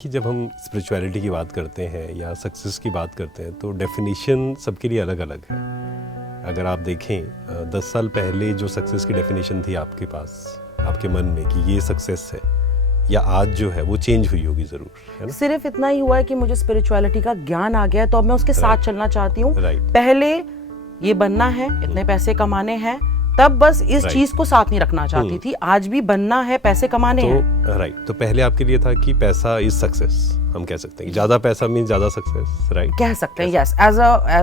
कि जब हम स्पिरिचुअलिटी की बात करते हैं या सक्सेस की बात करते हैं तो डेफिनेशन सबके लिए अलग अलग है। अगर आप देखें 10 साल पहले जो सक्सेस की डेफिनेशन थी आपके पास, आपके मन में कि ये सक्सेस है, या आज जो है वो चेंज हुई होगी ज़रूर, है ना? सिर्फ इतना ही हुआ है कि मुझे स्पिरिचुअलिटी का ज्ञान आ गया है, तो अब मैं उसके साथ चलना चाहती हूँ। पहले ये बनना है, इतने पैसे कमाने हैं, तब बस इस चीज को साथ नहीं रखना चाहती थी। आज भी बनना है, पैसे कमाने हैं। राइट, तो पहले आपके लिए था कि पैसा इज सक्सेस, हम कह सकते हैं ज्यादा पैसा मीन ज्यादा सक्सेस, राइट? कह सकते हैं, yes. As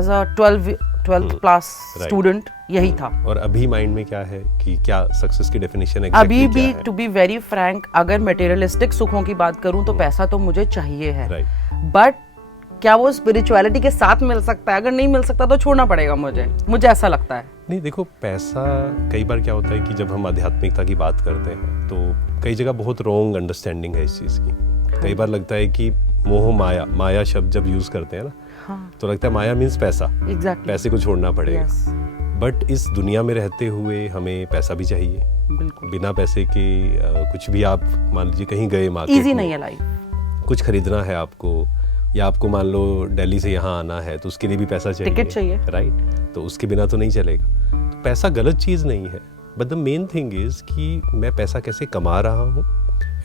a 12th class student यही था। और अभी माइंड में क्या है कि क्या सक्सेस की डेफिनेशन अभी भी, टू बी वेरी फ्रैंक, अगर मटेरियलिस्टिक सुखों की बात करूं तो पैसा तो मुझे चाहिए है, बट क्या वो स्पिरिचुअलिटी के साथ मिल सकता है? अगर नहीं मिल सकता तो छोड़ना पड़ेगा मुझे ऐसा लगता है। नहीं, देखो, पैसा कई बार क्या होता है कि जब हम आध्यात्मिकता की बात करते हैं तो कई जगह बहुत रॉन्ग अंडरस्टैंडिंग है इस चीज़ की। कई बार लगता है कि मोह माया शब्द जब यूज़ करते हैं ना, तो लगता है माया मीन्स पैसा। Exactly. पैसे को छोड़ना पड़ेगा। Yes. बट इस दुनिया में रहते हुए हमें पैसा भी चाहिए। बिना पैसे के कुछ भी आप मान लीजिए कहीं गए मार्केट, इजी नहीं है लाइफ। कुछ खरीदना है आपको, या आपको मान लो दिल्ली से यहाँ आना है तो उसके लिए भी पैसा चाहिए, टिकट चाहिए, राइट? तो उसके बिना तो नहीं चलेगा। तो पैसा गलत चीज़ नहीं है, but the main thing is कि मैं पैसा कैसे कमा रहा हूँ,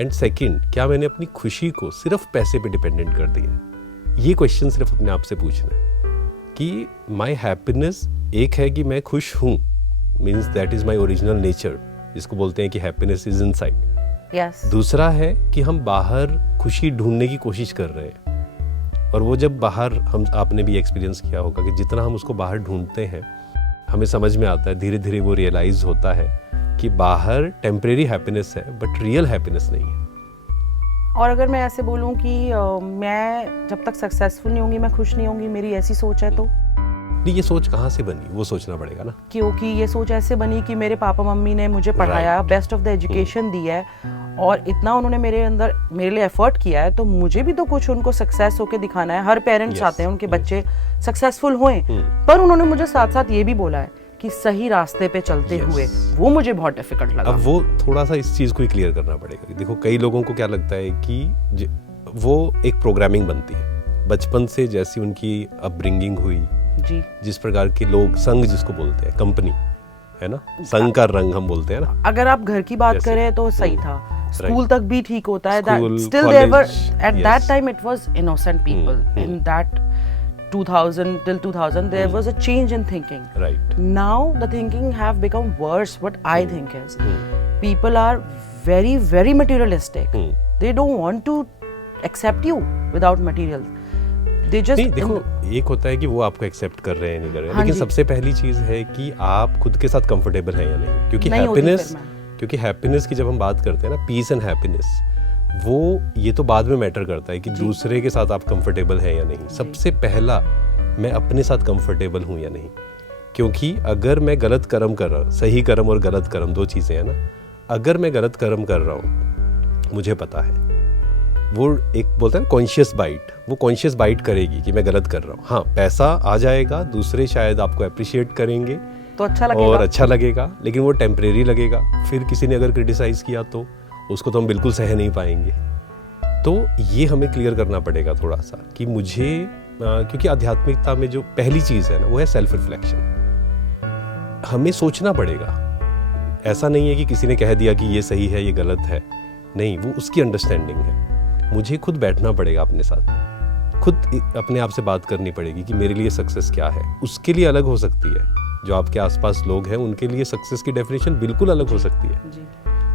एंड सेकंड, क्या मैंने अपनी खुशी को सिर्फ पैसे पे डिपेंडेंट कर दिया है? ये क्वेश्चन सिर्फ अपने आप से पूछना है कि माई हैप्पीनेस, एक है कि मैं खुश हूँ, means that is my original nature, जिसको बोलते हैं कि हैप्पीनेस इज इनसाइड। दूसरा है कि हम बाहर खुशी ढूंढने की कोशिश कर रहे हैं, और वो जब बाहर, आपने भी एक्सपीरियंस किया होगा कि जितना हम उसको बाहर ढूंढते हैं हमें समझ में आता है, धीरे धीरे वो रियलाइज होता है कि बाहर टेम्परेरी हैप्पीनेस है बट रियल हैप्पीनेस नहीं है। और अगर मैं ऐसे बोलूं कि मैं जब तक सक्सेसफुल नहीं होंगी मैं खुश नहीं होंगी, मेरी ऐसी सोच है, तो नहीं, ये सोच कहाँ से बनी वो सोचना पड़ेगा ना। क्योंकि ये सोच ऐसे बनी कि मेरे पापा मम्मी ने मुझे पढ़ाया, बेस्ट ऑफ द एजुकेशन दी है, और इतना उन्होंने मेरे लिए एफर्ट किया है, तो मुझे भी तो कुछ उनको सक्सेस होके दिखाना है। हर पेरेंट्स चाहते हैं उनके बच्चे सक्सेसफुल होएं, पर उन्होंने मुझे साथ साथ ये भी बोला है कि सही रास्ते पे चलते हुए, वो मुझे बहुत डिफिकल्ट लगा। अब वो थोड़ा सा इस चीज को ही क्लियर करना पड़ेगा। देखो, कई लोगों को क्या लगता है कि वो एक प्रोग्रामिंग बनती है बचपन से, जैसी उनकी अपब्रिंगिंग हुई जी, जिस प्रकार के लोग, संघ जिसको बोलते हैं, कंपनी है ना, संघ का रंग हम बोलते हैं ना। अगर आप घर की बात करें तो सही था, स्कूल तक भी ठीक होता है, still there were at that time it was innocent people in that 2000 till 2000 there was a change in thinking. Right. Now the thinking have become worse. What I think is people are very very materialistic. They don't want to accept you without materials. They just नहीं, देखो, एक होता है कि वो आपको accept कर रहे हैं नहीं कर रहे हैं, लेकिन सबसे पहली चीज है कि आप खुद के साथ कंफर्टेबल हैं या नहीं। क्योंकि हैप्पीनेस की जब हम बात करते हैं ना, पीस एंड हैप्पीनेस, वो ये तो बाद में मैटर करता है कि दूसरे के साथ आप कंफर्टेबल हैं या नहीं। सबसे पहला, मैं अपने साथ कंफर्टेबल हूँ या नहीं। क्योंकि अगर मैं गलत कर्म कर रहा हूँ, सही कर्म और गलत कर्म दो चीज़ें हैं ना, अगर मैं गलत कर्म कर रहा हूँ, मुझे पता है, वो एक बोलते हैं कॉन्शियस बाइट, वो कॉन्शियस बाइट करेगी कि मैं गलत कर रहा हूँ। हाँ, पैसा आ जाएगा, दूसरे शायद आपको अप्रिशिएट करेंगे तो अच्छा लगेगा, और अच्छा लगेगा, लेकिन वो टेम्परेरी लगेगा। फिर किसी ने अगर क्रिटिसाइज़ किया तो उसको तो हम बिल्कुल सह नहीं पाएंगे। तो ये हमें क्लियर करना पड़ेगा थोड़ा सा कि मुझे, क्योंकि आध्यात्मिकता में जो पहली चीज़ है ना, वो है सेल्फ रिफ्लेक्शन। हमें सोचना पड़ेगा। ऐसा नहीं है कि किसी ने कह दिया कि ये सही है ये गलत है, नहीं, वो उसकी अंडरस्टैंडिंग है। मुझे खुद बैठना पड़ेगा अपने साथ, खुद अपने आप से बात करनी पड़ेगी कि मेरे लिए सक्सेस क्या है। उसके लिए अलग हो सकती है, जो आपके आसपास लोग हैं उनके लिए सक्सेस की डेफिनेशन बिल्कुल अलग हो सकती है जी।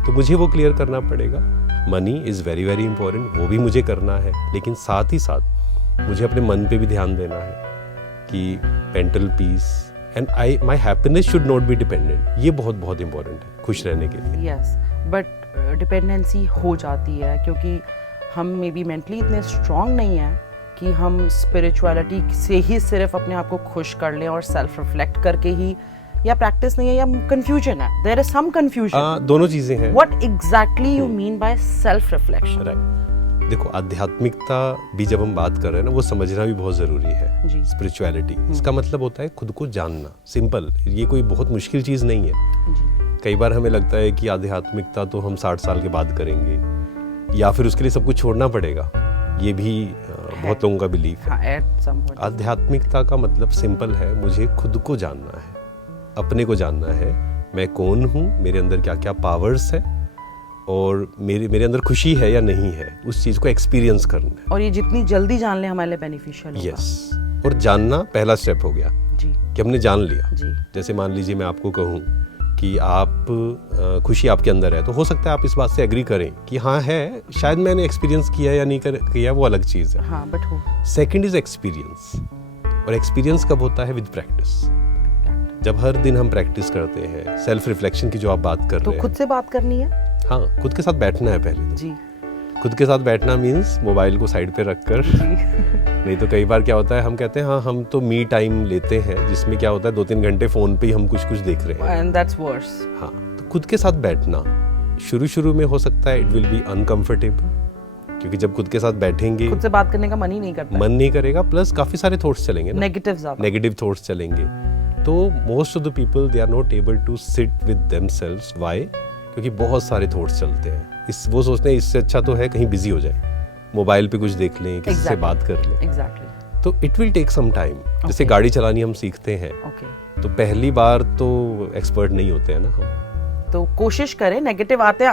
तो मुझे वो क्लियर करना पड़ेगा। Money is very very important, वो भी मुझे करना है, लेकिन साथ ही साथ मुझे अपने मन पे भी ध्यान देना है कि mental peace and my happiness should not be dependent. ये बहुत बहुत इंपॉर्टेंट है खुश रहने के लिए। यस, बट डिपेंडेंसी हो जाती है क्योंकि हम मे बी मेंटली इतने स्ट्रॉन्ग नहीं हैं कि हम स्पिरिचुअलिटी से ही सिर्फ अपने आप को खुश कर लें और सेल्फ रिफ्लेक्ट करके ही, या प्रैक्टिस नहीं है या कंफ्यूजन है, देयर इज सम कंफ्यूजन। दोनों चीजें हैं। What exactly you mean by self reflection? Right, देखो, आध्यात्मिकता भी जब हम बात कर रहे हैं ना, वो समझना भी बहुत जरूरी है। स्पिरिचुअलिटी, इसका मतलब होता है खुद को जानना। सिंपल, ये कोई बहुत मुश्किल चीज नहीं है। कई बार हमें लगता है कि आध्यात्मिकता तो हम 60 साल के बाद करेंगे, या फिर उसके लिए सब कुछ छोड़ना पड़ेगा। ये भी बहुत लोगों का बिलीफ है। हाँ, at some point. आध्यात्मिकता का मतलब सिंपल है, मुझे खुद को जानना है, अपने को जानना है, मैं कौन हूँ, मेरे अंदर क्या क्या पावर्स है और मेरे अंदर खुशी है या नहीं है, उस चीज़ को एक्सपीरियंस करना है। और ये जितनी जल्दी जान ले हमारे लिए बेनिफिशियल होगा। यस, और जानना पहला स्टेप हो गया जी कि हमने जान लिया। जी जैसे मान लीजिए मैं आपको कहूँ कि आप खुशी आपके अंदर है, तो हो सकता है आप इस बात से एग्री करें कि हाँ है, शायद मैंने एक्सपीरियंस किया या नहीं किया, वो अलग चीज़ है। हाँ, बट हो सेकंड इज एक्सपीरियंस, और एक्सपीरियंस कब होता है? With practice. जब हर दिन हम प्रैक्टिस करते हैं, सेल्फ रिफ्लेक्शन की जो आप बात कर तो रहे हैं, खुद से बात करनी है। हाँ, खुद के साथ बैठना है पहले तो। जी खुद के साथ बैठना मीन्स मोबाइल को साइड पे रखकर जी नहीं तो कई बार क्या होता है, हम कहते हैं हाँ हम तो मी टाइम लेते हैं, जिसमें क्या होता है 2-3 घंटे फ़ोन पे ही हम कुछ देख रहे हैं। And that's worse. हाँ, तो खुद के साथ बैठना शुरू में हो सकता है इट विल बी अनकंफर्टेबल, क्योंकि जब खुद के साथ बैठेंगे खुद से बात करने का मन ही नहीं करता। मन नहीं करेगा, प्लस काफ़ी सारे थॉट्स चलेंगे ना, नेगेटिव थॉट्स चलेंगे। तो most of the people they are not able to sit with themselves. Why? क्योंकि बहुत सारे थॉट्स चलते हैं। वो सोचते हैं इससे अच्छा तो है कहीं बिजी हो जाए, मोबाइल पे कुछ देख लें, किसी से बात कर लें। एग्जैक्टली। तो it will take some time. जैसे गाड़ी चलानी हम सीखते हैं, तो पहली बार तो एक्सपर्ट नहीं होते हैं ना हम, तो कोशिश करें, नेगेटिव आते हैं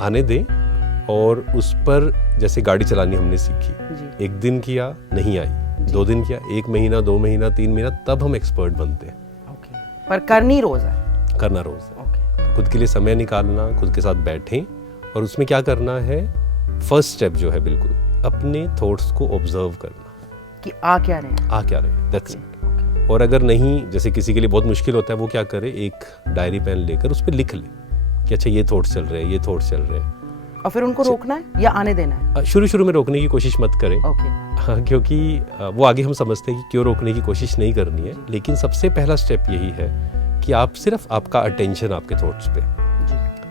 आने दें, और उस पर जैसे गाड़ी चलानी हमने सीखी, जी। 1 दिन किया नहीं आई, 2 दिन किया, 1 महीना, 2 महीना, 3 महीना, तब हम एक्सपर्ट बनते हैं। पर करना रोज है। खुद के लिए समय निकालना, खुद के साथ बैठें, और उसमें क्या करना है, फर्स्ट स्टेप जो है बिल्कुल अपने थॉट्स को ऑब्जर्व करना कि आ क्या रहे हैं, दैट्स इट। और अगर नहीं, जैसे किसी के लिए बहुत मुश्किल होता है, वो क्या करे, एक डायरी पेन लेकर उस पर लिख ले कि अच्छा ये थॉट्स चल रहे हैं, ये थॉट्स चल रहे हैं, और फिर उनको रोकना है या आने देना है। शुरू में रोकने की कोशिश मत करें। हाँ, क्योंकि वो आगे हम समझते हैं कि क्यों रोकने की कोशिश नहीं करनी है, लेकिन सबसे पहला स्टेप यही है कि आप सिर्फ आपका अटेंशन आपके थॉट्स पे।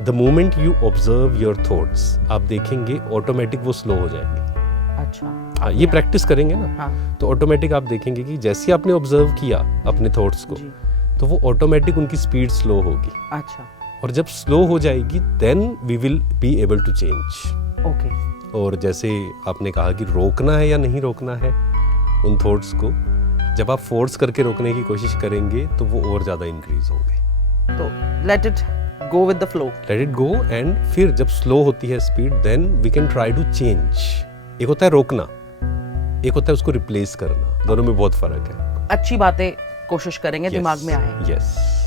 The moment you observe your thoughts, आप देखेंगे ऑटोमेटिक वो स्लो हो जाएंगे। अच्छा, हाँ, ये प्रैक्टिस करेंगे ना, हाँ। तो ऑटोमेटिक आप देखेंगे कि जैसे आपने ऑब्जर्व किया अपने थॉट्स को, तो वो ऑटोमेटिक उनकी स्पीड स्लो होगी। अच्छा, और जब स्लो हो जाएगी then we will be able to change. Okay. और जैसे आपने कहा कि रोकना है या नहीं रोकना है उन थॉट्स को, जब आप फोर्स करके रोकने की कोशिश करेंगे तो वो और ज़्यादा इंक्रीज होंगे। तो let it go with the flow, let it go, and फिर जब स्लो होती है speed, then we can try to change. एक होता है रोकना, एक होता है उसको रिप्लेस करना, दोनों में बहुत फर्क है। अच्छी बातें कोशिश करेंगे दिमाग में आए।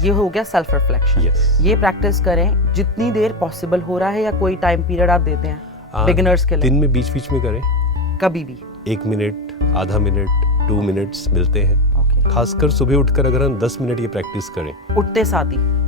ये हो गया सेल्फ रिफ्लेक्शन। ये प्रैक्टिस करें जितनी देर पॉसिबल हो रहा है, या कोई टाइम पीरियड आप देते हैं बिगिनर्स के लिए? दिन में बीच में करें, कभी भी 1 मिनट, आधा मिनट, 2 मिनट्स मिलते हैं। खासकर सुबह उठकर अगर हम 10 मिनट ये प्रैक्टिस करें,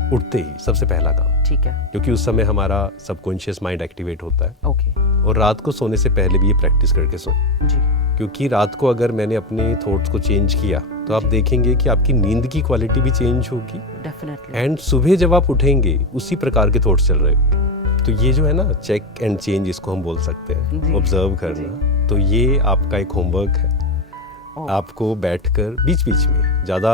उठते ही सबसे पहला काम, ठीक है, क्योंकि उस समय हमारा सबकॉन्शियस माइंड एक्टिवेट होता है। ओके। और रात को सोने से पहले भी ये प्रैक्टिस करके सोएं जी, क्योंकि रात को अगर मैंने अपने थॉट्स को चेंज किया तो आप देखेंगे कि आपकी नींद की क्वालिटी भी चेंज होगी, डेफिनेटली। एंड सुबह जब आप उठेंगे उसी प्रकार के थॉट्स चल रहे होंगे। तो ये जो है ना, चेक एंड चेंज, इसको हम बोल सकते हैं, ऑब्जर्व करना। तो ये आपका एक होमवर्क है। आपको बैठकर बीच में, ज़्यादा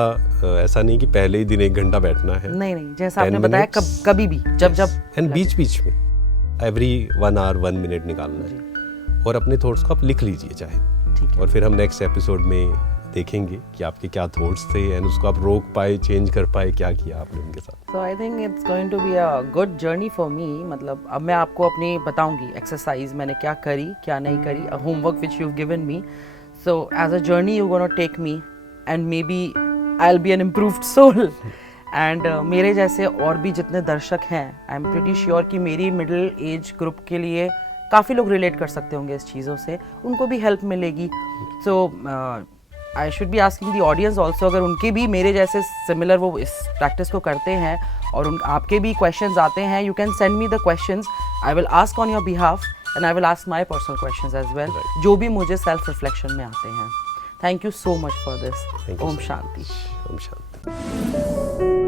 ऐसा नहीं कि पहले ही दिन 1 घंटा बैठना है, नहीं, जैसा आपने बताया, कभी भी, जब एंड बीच में एवरी 1 आवर 1 मिनट निकालना है, और अपने थॉट्स को आप लिख लीजिए चाहे, ठीक है। और फिर हम नेक्स्ट एपिसोड में देखेंगे कि आपके क्या थॉट्स थे, एंड उसको आप रोक पाए, चेंज कर पाए, क्या किया आपने उनके साथ। So I think it's going to be a good journey for me. मतलब अब मैं आपको अपनी बताऊंगी एक्सरसाइज मैंने क्या करी, क्या नहीं करी, a homework which you have given me. So as a journey you're going to take me, and maybe I'll be an improved soul. And मेरे जैसे और भी जितने दर्शक हैं, I'm pretty sure कि मेरी मिडिल एज ग्रुप के लिए काफ़ी लोग रिलेट कर सकते होंगे इस चीज़ों से, उनको भी हेल्प मिलेगी। So I should be asking the audience also, अगर उनके भी मेरे जैसे सिमिलर वो इस प्रैक्टिस को करते हैं और आपके भी क्वेश्चंस आते हैं, you can send me the questions, I will ask on your behalf. And I will ask my personal questions as well, जो भी मुझे सेल्फ रिफ्लेक्शन में आते हैं। Thank you so much for this. Om Shanti. Om Shanti.